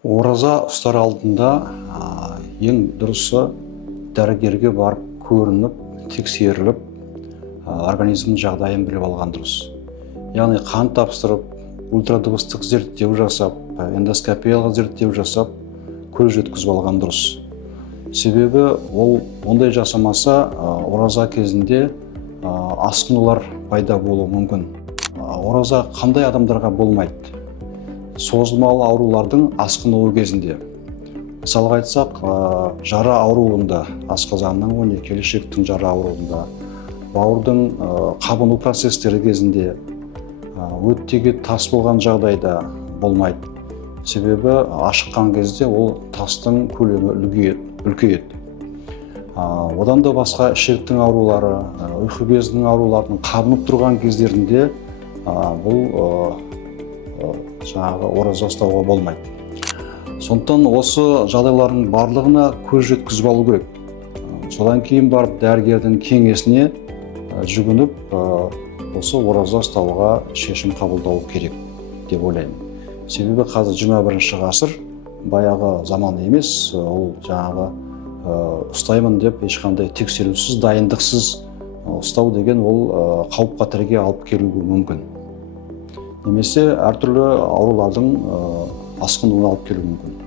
Ораза ұстар алдында ең дұрысы дәрігерге барып көрініп, тексеріліп, организмнің жағдайын біліп алған дұрыс. Яғни қан тапсырып, ультрадыбыстық зерттеу жасап, эндоскопиялық зерттеу жасап, көз жеткізіп алған дұрыс. Себебі ол ондай жасамаса, ораза кезінде асқынулар пайда болуы мүмкін. Ораза қандай адамдарға болмайды? Созылмалы аурулардың асқынуы кезінде. Мысалға айтсақ, жара ауруында, асқазанның 12 ішектің жара ауруында, бауырдың қабыну процестері кезінде, өттегі тас болған жағдайда болмайды. Себебі ашыққан кезде ол тастың көлемі үлкейеді. Одан да басқа ішектің аурулары, ұйқы безінің ауруларының қабынып тұрған кездерінде бұл жаңағы ораза ұстауға болмайды. Сондықтан осы жағдайлардың барлығына көз жеткізіп алу керек. Содан кейін барып дәрігердің кеңесіне жүгініп, осы ораза ұстауға шешім қабылдау керек деп ойлаймын. Себебі қазір 21 ғасыр, баяғы заман емес, ол жаңағы ұстаймын деп ешқандай тексерусіз, дайындықсыз ұстау деген ол қауіп қатерге алып келуі мүмкін. Немесе әртүрлі аурулардың асқынуына алып келуі мүмкін.